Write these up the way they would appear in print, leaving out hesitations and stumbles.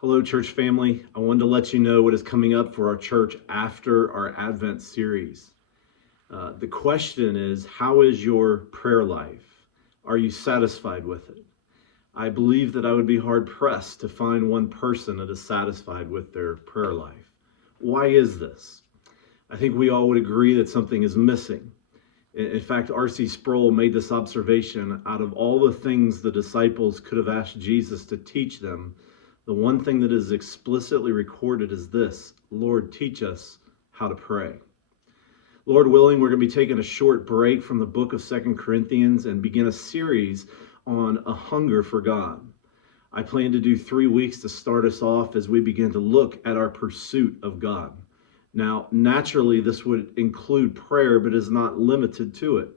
Hello, church family. I wanted to let you know what is coming up for our church after our Advent series. The question is, how is your prayer life? Are you satisfied with it? I believe that I would be hard-pressed to find one person that is satisfied with their prayer life. Why is this? I think we all would agree that something is missing. In fact, R.C. Sproul made this observation: out of all the things the disciples could have asked Jesus to teach them, the one thing that is explicitly recorded is this: Lord, teach us how to pray. Lord willing, we're going to be taking a short break from the book of 2 Corinthians and begin a series on a hunger for God. I plan to do 3 weeks to start us off as we begin to look at our pursuit of God. Now, naturally, this would include prayer, but is not limited to it.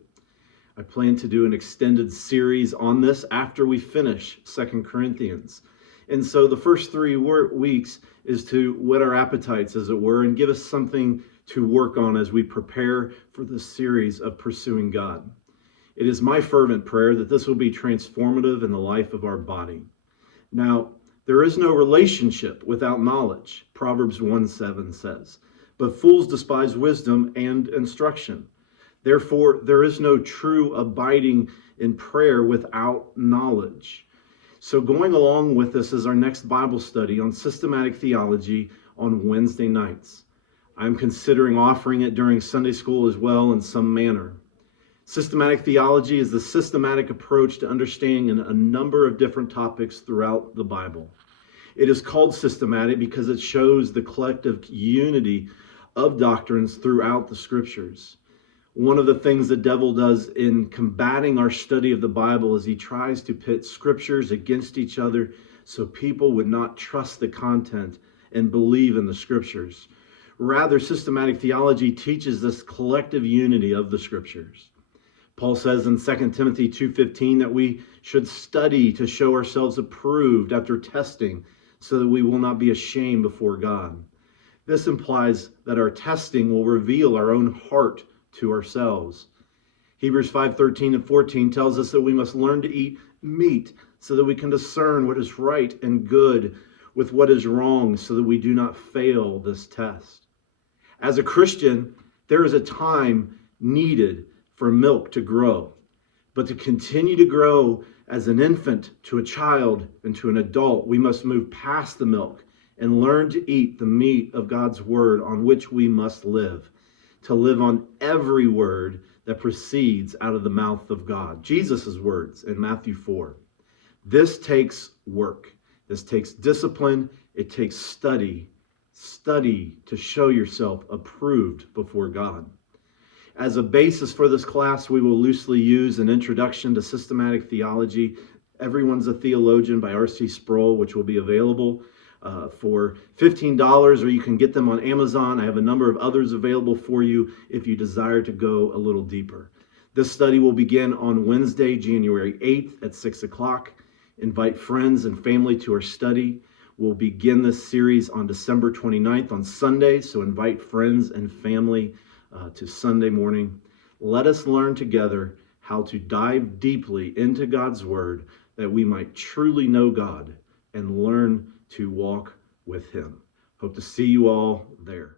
I plan to do an extended series on this after we finish 2 Corinthians. And so the first 3 weeks is to whet our appetites, as it were, and give us something to work on as we prepare for this series of pursuing God. It is my fervent prayer that this will be transformative in the life of our body. Now, there is no relationship without knowledge, Proverbs 1:7 says, but fools despise wisdom and instruction. Therefore, there is no true abiding in prayer without knowledge. So going along with this is our next Bible study on systematic theology on Wednesday nights. I'm considering offering it during Sunday school as well in some manner. Systematic theology is the systematic approach to understanding a number of different topics throughout the Bible. It is called systematic because it shows the collective unity of doctrines throughout the scriptures. One of the things the devil does in combating our study of the Bible is he tries to pit scriptures against each other so people would not trust the content and believe in the scriptures. Rather, systematic theology teaches this collective unity of the scriptures. Paul says in 2 Timothy 2:15 that we should study to show ourselves approved after testing so that we will not be ashamed before God. This implies that our testing will reveal our own heart to ourselves. Hebrews 5:13 and 14 tells us that we must learn to eat meat so that we can discern what is right and good with what is wrong so that we do not fail this test. As a Christian, there is a time needed for milk to grow, but to continue to grow as an infant to a child and to an adult, we must move past the milk and learn to eat the meat of God's word on which we must live, to live on every word that proceeds out of the mouth of God. Jesus' words in Matthew 4. This takes work. This takes discipline. It takes study. Study to show yourself approved before God. As a basis for this class, we will loosely use an introduction to systematic theology. Everyone's a Theologian by R.C. Sproul, which will be available for $15, or you can get them on Amazon. I have a number of others available for you if you desire to go a little deeper. This study will begin on Wednesday, January 8th at 6 o'clock. Invite friends and family to our study. We'll begin this series on December 29th on Sunday, so invite friends and family to Sunday morning. Let us learn together how to dive deeply into God's word that we might truly know God and learn to walk with him. Hope to see you all there.